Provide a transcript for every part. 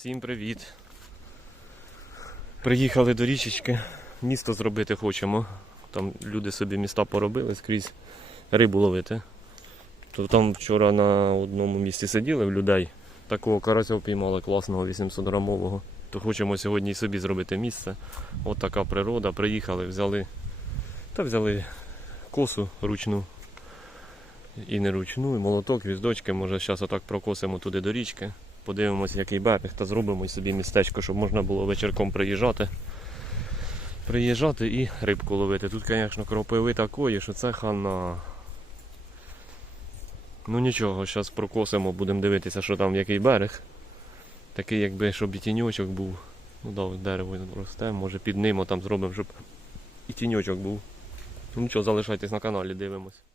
Всім привіт. Приїхали до річечки. Місто зробити хочемо. Там люди собі міста поробили скрізь рибу ловити. То там вчора на одному місці сиділи в людей. Такого карася піймали класного 800 грамового. То хочемо сьогодні і собі зробити місце. От така природа. Приїхали, взяли. Та взяли косу ручну. І не ручну, і молоток, віздочки. Може зараз отак прокосимо туди до річки. Подивимось, який берег, та зробимо собі містечко, щоб можна було вечірком приїжджати. Приїжджати і рибку ловити. Тут, звісно, кропиви такої, що це хана. Ну нічого, зараз прокосимо, будемо дивитися, що там який берег. Такий, якби, щоб і тіньочок був. Ну да, дерево росте, може під ним там зробимо, щоб і тіньочок був. Ну нічого, залишайтесь на каналі, дивимось.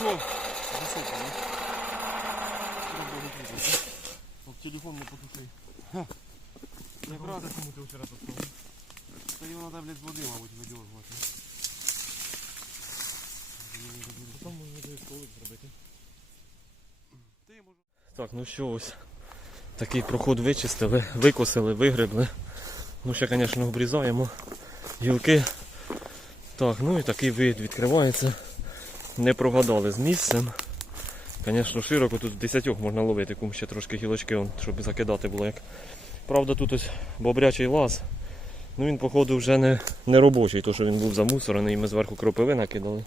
Виключити. Щоб телефон не потушив. Якраз чому ти вчора став? та його треба, блядь, з води, мабуть, видергувати. Там можна буде столик зробити. Так, ну що ось. Такий проход вичистили, викосили, вигребли. Ну ще, звісно, обрізаємо гілки. Так, ну і такий вид відкривається. Не прогадали з місцем. Звісно, широко тут в десятьох можна ловити, кум ще трошки гілочки, щоб закидати було як. Правда, тут ось бобрячий лаз. Ну він, походу, вже не, не робочий, то що він був замусорений, і ми зверху кропиви накидали.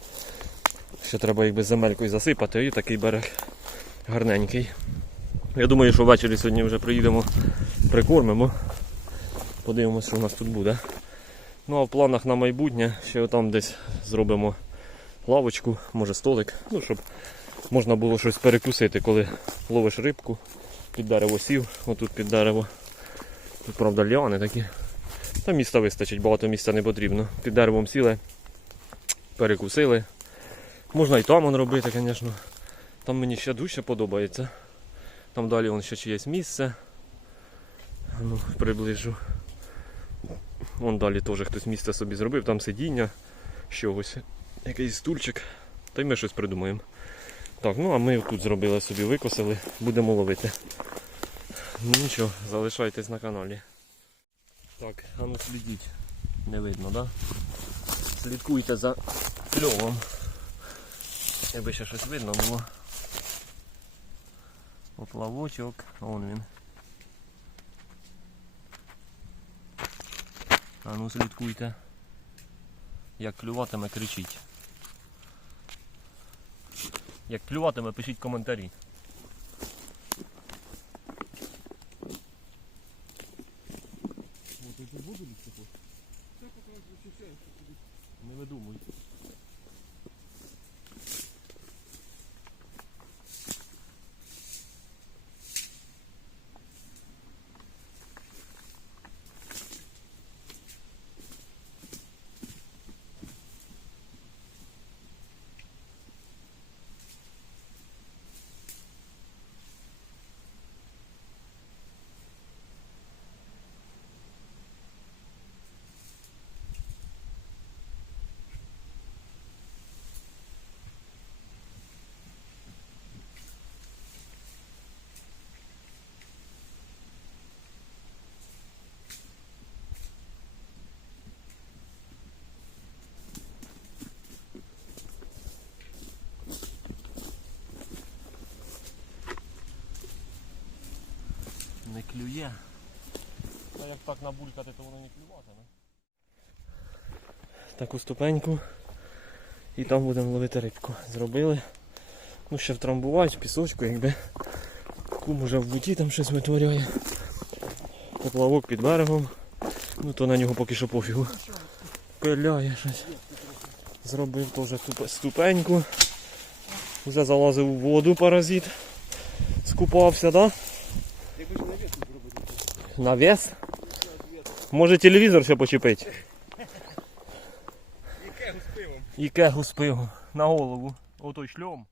Ще треба якби земелькою засипати і такий берег гарненький. Я думаю, що ввечері сьогодні вже приїдемо, прикормимо. Подивимося, що у нас тут буде. Ну а в планах на майбутнє ще там десь зробимо лавочку, може столик, ну щоб можна було щось перекусити, коли ловиш рибку. Під дерево сів, отут під дерево. Тут, правда, ліани такі. Та міста вистачить, багато місця не потрібно. Під деревом сіли, перекусили. Можна і там робити, звісно. Там мені ще дужче подобається. Там далі вон ще чиєсь місце. Ну, приближу. Вон далі теж хтось місце собі зробив, там сидіння, чогось, якийсь стульчик. Та й ми щось придумаємо. Так, ну а ми тут зробили собі, викосили, будемо ловити. Ну нічого, залишайтесь на каналі. Так, а ну слідіть. Не видно? Да? Слідкуйте за кльовом. Якби ще щось видно було. Поплавочок, вон він. А ну слідкуйте. Як клюватиме, кричіть. Як плюватиме, пишіть коментарі. Як так набулькати, то воно не клюватиме. Таку ступеньку. І там будемо ловити рибку. Зробили. Ну, ще втрамбувати, пісочку, якби. Кум уже в буті там щось витворяє. Поплавок під берегом. Ну то на нього поки що пофігу. Пиляє щось. Зробив теж ступ- ступеньку. Вже залазив у воду паразит. Скупався, так? Да? Навес? Може телевізор ще почепить? кегу з пивом? І кегу з пивом на голову. Отой шльом.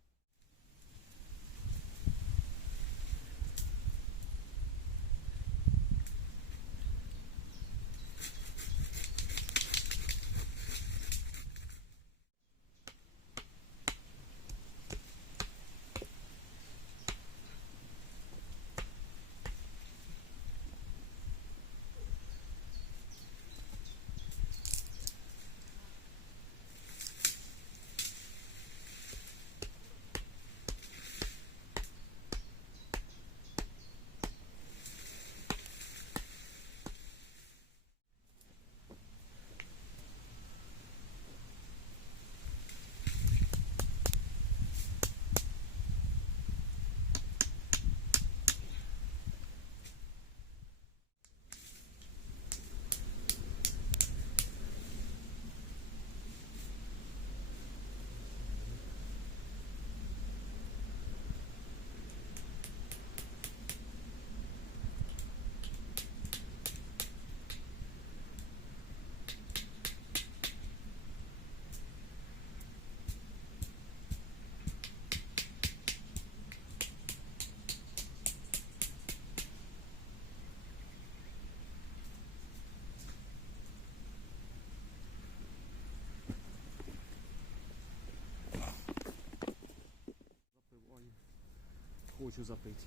Хочу запити.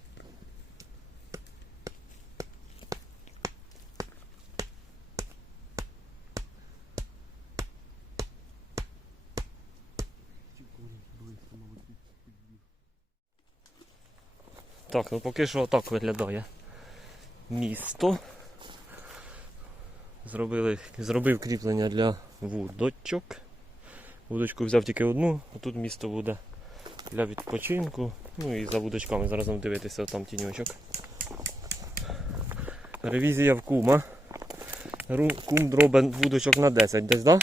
Так, ну поки що так виглядає місто. Зробили, зробив кріплення для вудочок. Вудочку взяв тільки одну, а тут місто буде для відпочинку. Ну і за вудочками зараз будемо дивитися там тіньочок. Ревізія в кума. Кум дробе вудочок на 10 десь, да?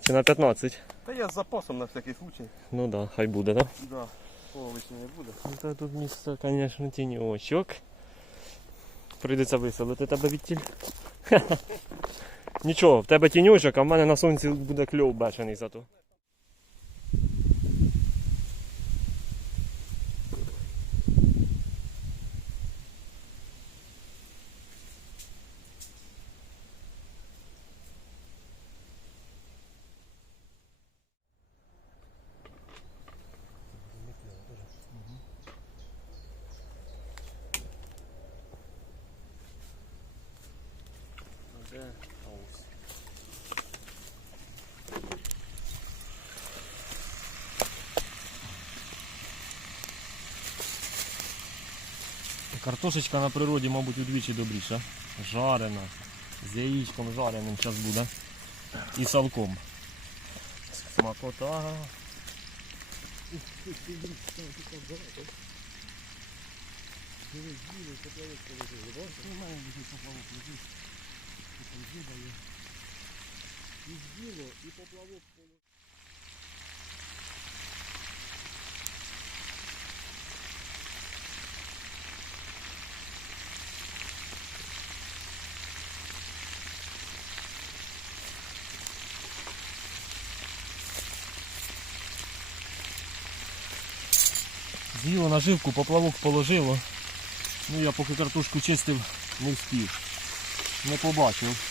Чи на 15? Та я з запасом на всякий случай. Ну да, хай буде, да? Да. Половичні не буде. Ну та тут місто, звісно, тіньочок. Прийдеться виселити тебе від тіль. Нічого, в тебе тіньочок, а в мене на сонці буде кльов бешений зато. Картошечка на природі, мабуть, удвічі добріша. Жарена. З яєчком жареним зараз буде. І салком. Смакота. З'їло наживку, поплавок положило. Ну я поки картошку чистив, не встиг. Не побачив.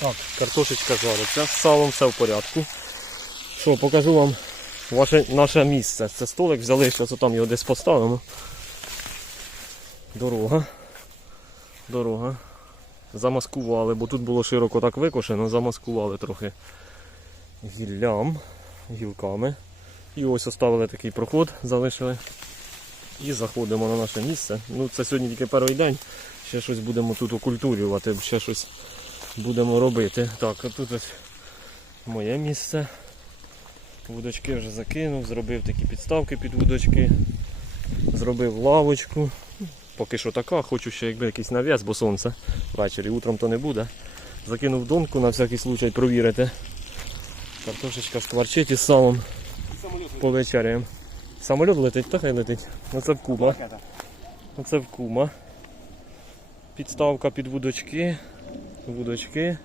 Так, картошечка жариться, з салом все в порядку. Що, покажу вам ваше, наше місце. Це столик взяли, зараз там його десь поставимо. Дорога. Дорога. Замаскували, бо тут було широко так викошено, замаскували трохи гіллям, гілками. І ось оставили такий проход, залишили. І заходимо на наше місце. Ну це сьогодні тільки перший день. Ще щось будемо тут окультурювати, ще щось будемо робити. Так, а тут ось моє місце. Вудочки вже закинув, зробив такі підставки під вудочки, зробив лавочку. Поки що така, хочу ще якби якийсь навіс, бо сонце ввечері, утром то не буде. Закинув донку на всякий случай провірити. Картошечка шкварчить із салом повечеряємо. Самоліт летить, та хай летить. Оце в кума. Оце в кума. Підставка під вудочки. Вудочки.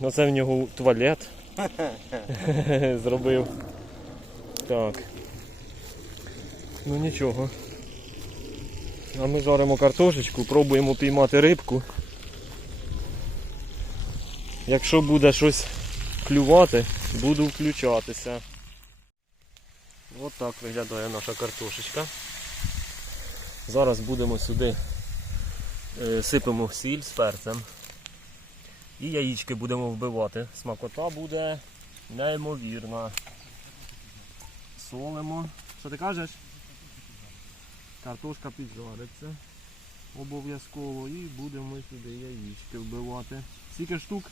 Оце в нього туалет. Зробив. Так. Ну нічого. А ми жаримо картошечку, пробуємо піймати рибку. Якщо буде щось клювати, буду включатися. Ось так виглядає наша картошечка. Зараз будемо сюди е, сипемо сіль з перцем. І яєчки будемо вбивати. Смакота буде неймовірна. Солимо. Що ти кажеш? Картошка піджариться. Обов'язково. І будемо сюди яєчки вбивати. Скільки штук?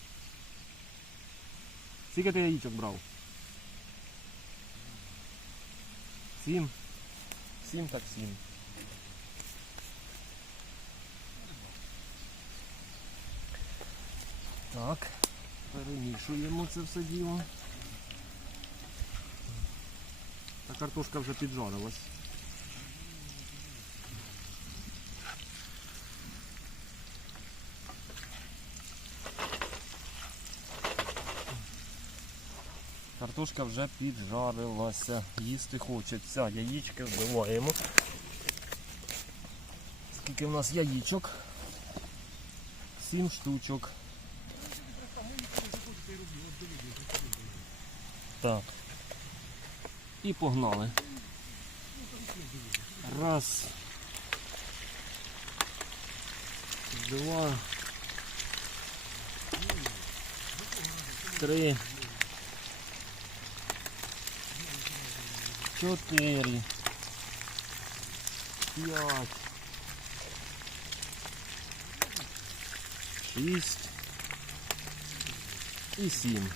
Скільки ти яєчок брав? Сім. Сім так сім. Так, перемішуємо це все діло. Та картошка вже піджарилась. Картошка вже піджарилася. Їсти хочеться. Яєчки вбиваємо. Скільки в нас яєчок? Сім штучок. Так. І погнали. Раз. Два. Три. Чотири. П'ять. Шість. І сім.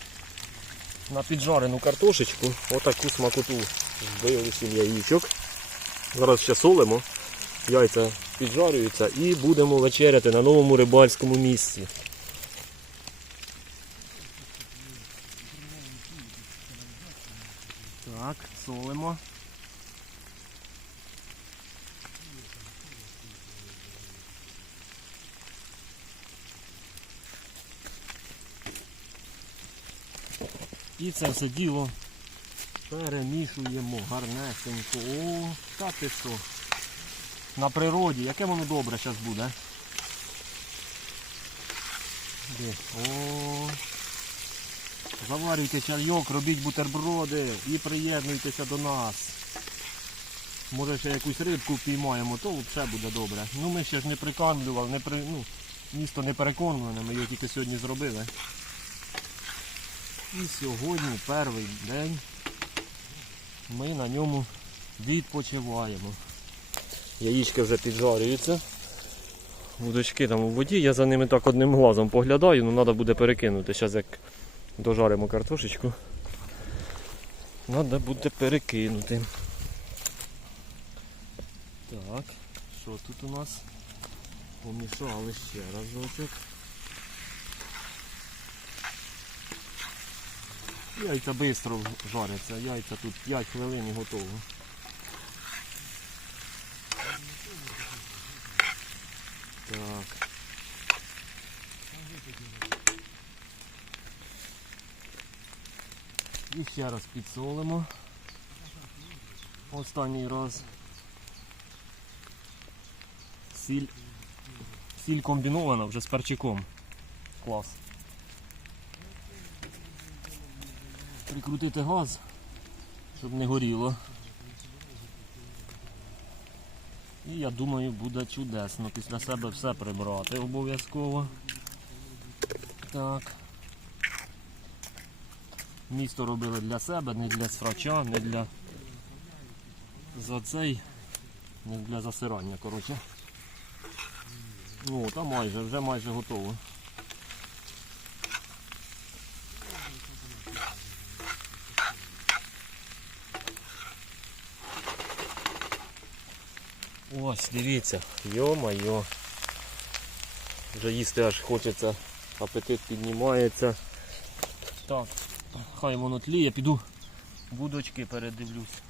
На піджарену картошечку отаку смакоту збили сім яєчок. Зараз ще солимо. Яйця піджарюються і будемо вечеряти на новому рибальському місці. Так, солимо. І це все діло перемішуємо гарнесенько. О, та ти що? На природі, яке воно добре зараз буде. Де? О, Заварюйте чайок, робіть бутерброди і приєднуйтеся до нас. Може ще якусь рибку впіймаємо, то взагалі буде добре. Ну ми ще ж не прикандлювали, не при... ну, місто не переконуване, ми його тільки сьогодні зробили. І сьогодні перший день ми на ньому відпочиваємо. Яєчки вже піджарюються. Вудочки там у воді, я за ними так одним глазом поглядаю, ну треба буде перекинути. Зараз як дожаримо картошечку. Треба буде перекинути. Так, що тут у нас? Помішали ще разочок. Яйця швидко жаряться, яйця тут 5 хвилин і готово. Так. І ще раз підсолимо. Останній раз. Сіль. Сіль комбінована вже з перчиком. Клас. Прикрутити газ, щоб не горіло. І я думаю, буде чудесно. Після себе все прибрати обов'язково. Так. Місто робили для себе, не для срача, не для за цей, не для засирання, коротше. Ну, та майже, вже майже готово. Ось, дивіться, йо-майо. Вже їсти аж хочеться, апетит піднімається. Так, хай воно тліє, піду будочки передивлюсь.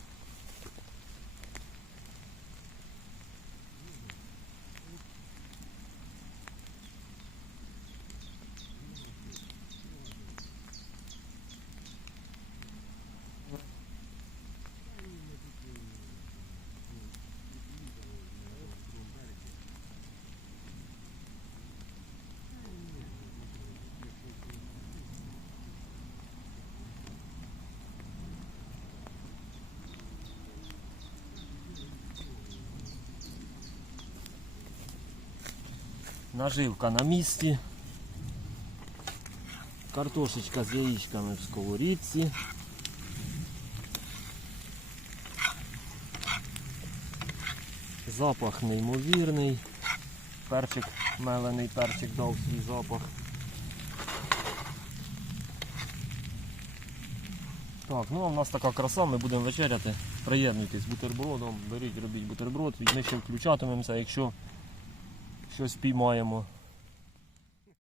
Наживка на місці. Картошечка з яєчками в сковорідці. Запах неймовірний. Перчик, мелений перчик дав свій запах. Так, ну а в нас така краса, ми будемо вечеряти. Приєднуйтесь бутербродом, беріть, робіть бутерброд, ми ще включатимемося, якщо щось піймаємо.